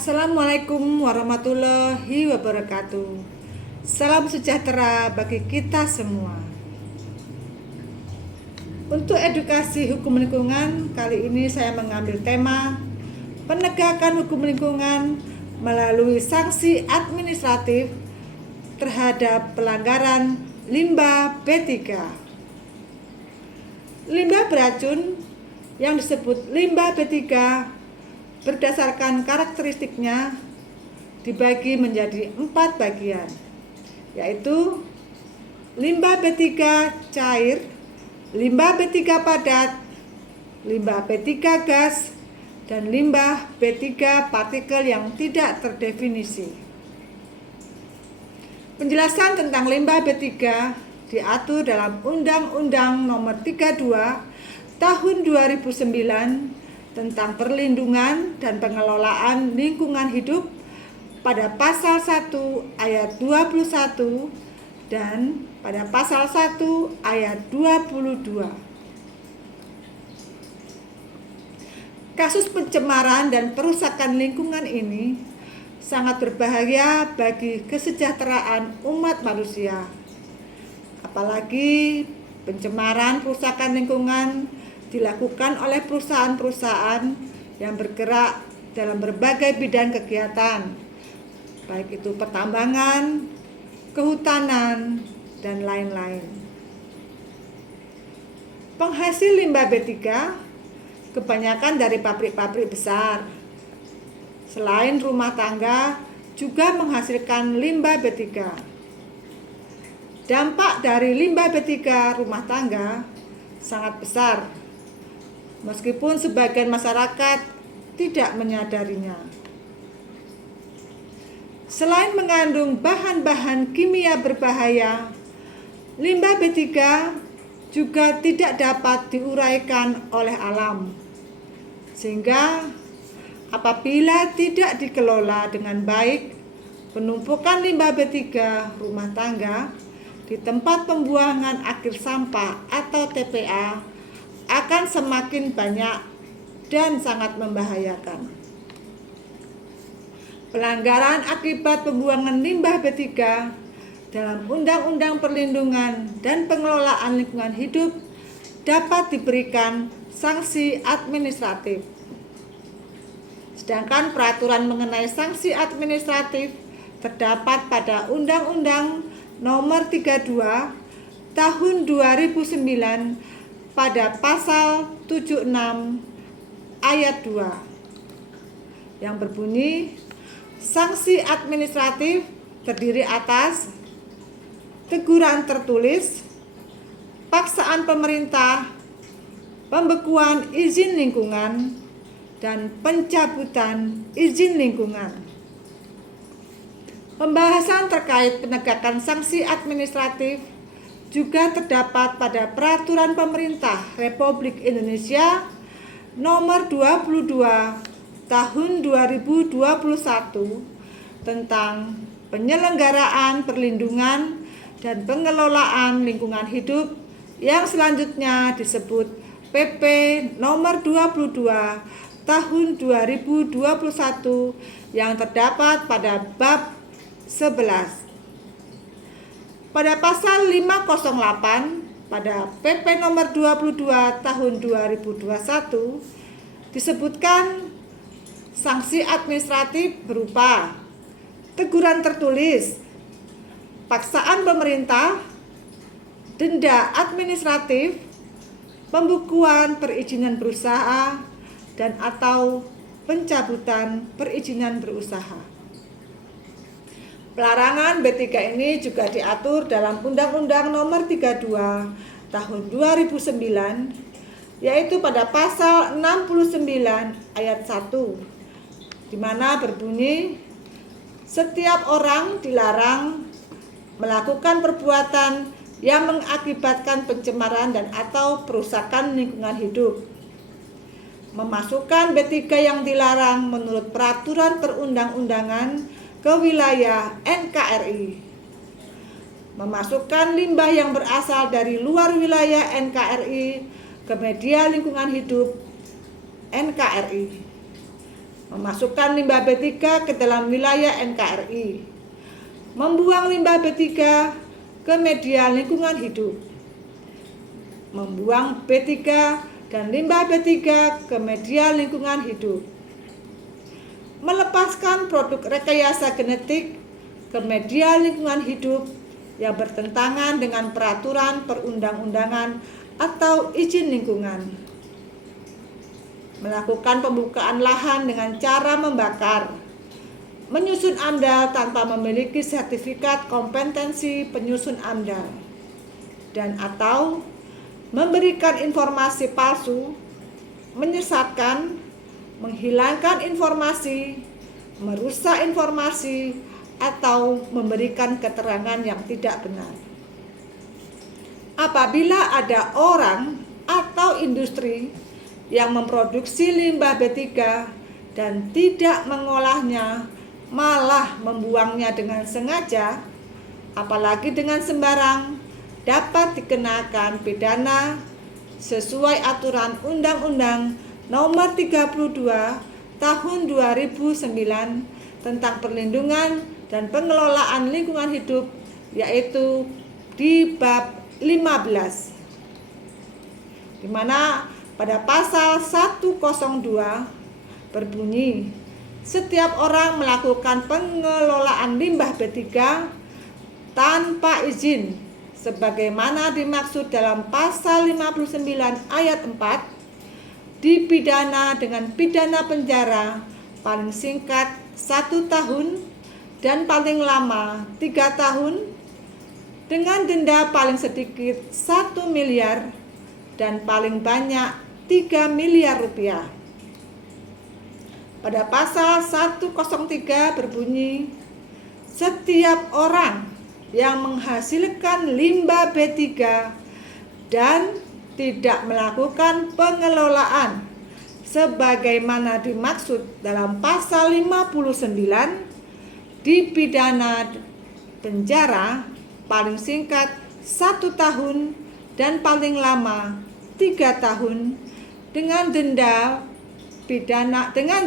Assalamualaikum warahmatullahi wabarakatuh. Salam sejahtera bagi kita semua. Untuk edukasi hukum lingkungan, kali ini saya mengambil tema penegakan hukum lingkungan melalui sanksi administratif terhadap pelanggaran limbah B3. Limbah beracun yang disebut limbah B3 berdasarkan karakteristiknya dibagi menjadi 4 bagian, yaitu limbah B3 cair, limbah B3 padat, limbah B3 gas, dan limbah B3 partikel yang tidak terdefinisi. Penjelasan tentang limbah B3 diatur dalam Undang-Undang Nomor 32 Tahun 2009 tentang perlindungan dan pengelolaan lingkungan hidup pada pasal 1 ayat 21 dan pada pasal 1 ayat 22. Kasus pencemaran dan perusakan lingkungan ini sangat berbahaya bagi kesejahteraan umat manusia. Apalagi pencemaran perusakan lingkungan dilakukan oleh perusahaan-perusahaan yang bergerak dalam berbagai bidang kegiatan, baik itu pertambangan, kehutanan, dan lain-lain. Penghasil limbah B3 kebanyakan dari pabrik-pabrik besar. Selain rumah tangga, juga menghasilkan limbah B3. Dampak dari limbah B3 rumah tangga sangat besar, meskipun sebagian masyarakat tidak menyadarinya. Selain mengandung bahan-bahan kimia berbahaya, limbah B3 juga tidak dapat diuraikan oleh alam, sehingga apabila tidak dikelola dengan baik, penumpukan limbah B3 rumah tangga di tempat pembuangan akhir sampah atau TPA akan semakin banyak dan sangat membahayakan. Pelanggaran akibat pembuangan limbah B3 dalam Undang-Undang Perlindungan dan Pengelolaan Lingkungan Hidup dapat diberikan sanksi administratif. Sedangkan peraturan mengenai sanksi administratif terdapat pada Undang-Undang Nomor 32 Tahun 2009 pada pasal 76 ayat 2 yang berbunyi, sanksi administratif terdiri atas teguran tertulis, paksaan pemerintah, pembekuan izin lingkungan, dan pencabutan izin lingkungan. Pembahasan terkait penegakan sanksi administratif juga terdapat pada Peraturan Pemerintah Republik Indonesia Nomor 22 Tahun 2021 tentang penyelenggaraan perlindungan dan pengelolaan lingkungan hidup yang selanjutnya disebut PP Nomor 22 Tahun 2021 yang terdapat pada bab 11. Pada pasal 508 pada PP nomor 22 tahun 2021 disebutkan sanksi administratif berupa teguran tertulis, paksaan pemerintah, denda administratif, pembukuan perizinan berusaha, dan atau pencabutan perizinan berusaha. Pelarangan B3 ini juga diatur dalam Undang-Undang Nomor 32 Tahun 2009, yaitu pada pasal 69 ayat 1, di mana berbunyi, setiap orang dilarang melakukan perbuatan yang mengakibatkan pencemaran dan atau perusakan lingkungan hidup, memasukkan B3 yang dilarang menurut peraturan perundang-undangan ke wilayah NKRI, memasukkan limbah yang berasal dari luar wilayah NKRI ke media lingkungan hidup NKRI, memasukkan limbah B3 ke dalam wilayah NKRI, membuang limbah B3 ke media lingkungan hidup, membuang B3 dan limbah B3 ke media lingkungan hidup, melepaskan produk rekayasa genetik ke media lingkungan hidup yang bertentangan dengan peraturan perundang-undangan atau izin lingkungan, melakukan pembukaan lahan dengan cara membakar, menyusun AMDAL tanpa memiliki sertifikat kompetensi penyusun AMDAL, dan atau memberikan informasi palsu, menyesatkan, menghilangkan informasi, merusak informasi, atau memberikan keterangan yang tidak benar. Apabila ada orang atau industri yang memproduksi limbah B3 dan tidak mengolahnya, malah membuangnya dengan sengaja, apalagi dengan sembarang, dapat dikenakan pidana sesuai aturan Undang-Undang Nomor 32 Tahun 2009 tentang perlindungan dan pengelolaan lingkungan hidup, yaitu di bab 15, di mana pada pasal 102 berbunyi, setiap orang melakukan pengelolaan limbah B3 tanpa izin sebagaimana dimaksud dalam pasal 59 ayat 4 dipidana dengan pidana penjara paling singkat 1 tahun dan paling lama 3 tahun dengan denda paling sedikit 1 miliar dan paling banyak 3 miliar rupiah. Pada pasal 103 berbunyi, setiap orang yang menghasilkan limbah B3 dan tidak melakukan pengelolaan sebagaimana dimaksud dalam pasal 59 dipidana penjara paling singkat 1 tahun dan paling lama 3 tahun dengan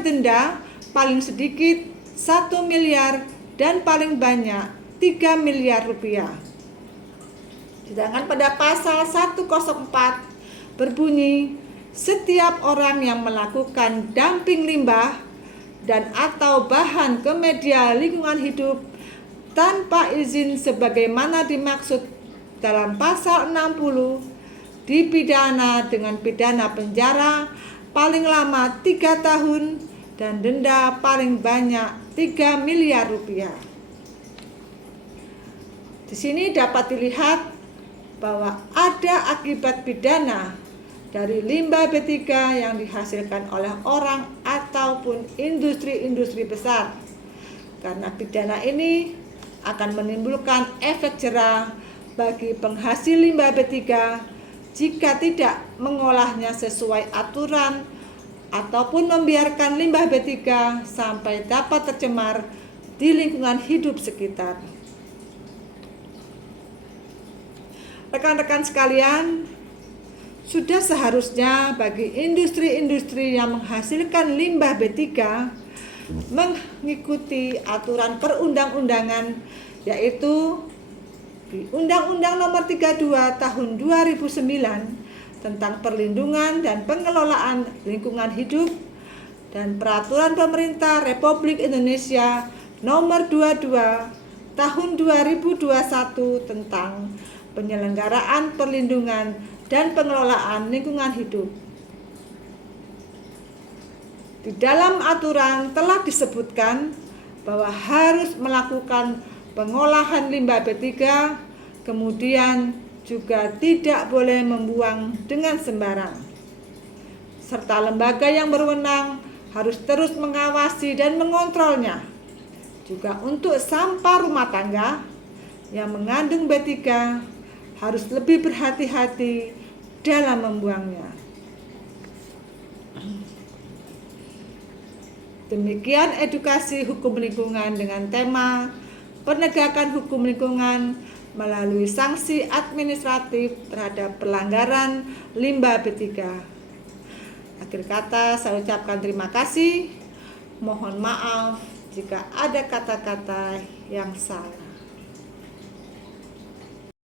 denda paling sedikit 1 miliar dan paling banyak 3 miliar rupiah. Sedangkan pada pasal 104 berbunyi, setiap orang yang melakukan dumping limbah dan atau bahan ke media lingkungan hidup tanpa izin sebagaimana dimaksud dalam pasal 60 dipidana dengan pidana penjara paling lama 3 tahun dan denda paling banyak 3 miliar rupiah. Di sini dapat dilihat bahwa ada akibat pidana dari limbah B3 yang dihasilkan oleh orang ataupun industri-industri besar. Karena pidana ini akan menimbulkan efek jera bagi penghasil limbah B3 jika tidak mengolahnya sesuai aturan ataupun membiarkan limbah B3 sampai dapat tercemar di lingkungan hidup sekitar. Rekan-rekan sekalian, sudah seharusnya bagi industri-industri yang menghasilkan limbah B3 mengikuti aturan perundang-undangan, yaitu di Undang-Undang Nomor 32 Tahun 2009 tentang perlindungan dan pengelolaan lingkungan hidup dan Peraturan Pemerintah Republik Indonesia Nomor 22 Tahun 2021 tentang penyelenggaraan perlindungan dan pengelolaan lingkungan hidup. Di dalam aturan telah disebutkan bahwa harus melakukan pengolahan limbah B3, kemudian juga tidak boleh membuang dengan sembarang. Serta lembaga yang berwenang harus terus mengawasi dan mengontrolnya. Juga untuk sampah rumah tangga yang mengandung B3 harus lebih berhati-hati dalam membuangnya. Demikian edukasi hukum lingkungan dengan tema penegakan hukum lingkungan melalui sanksi administratif terhadap pelanggaran limbah B3. Akhir kata saya ucapkan terima kasih. Mohon maaf jika ada kata-kata yang salah.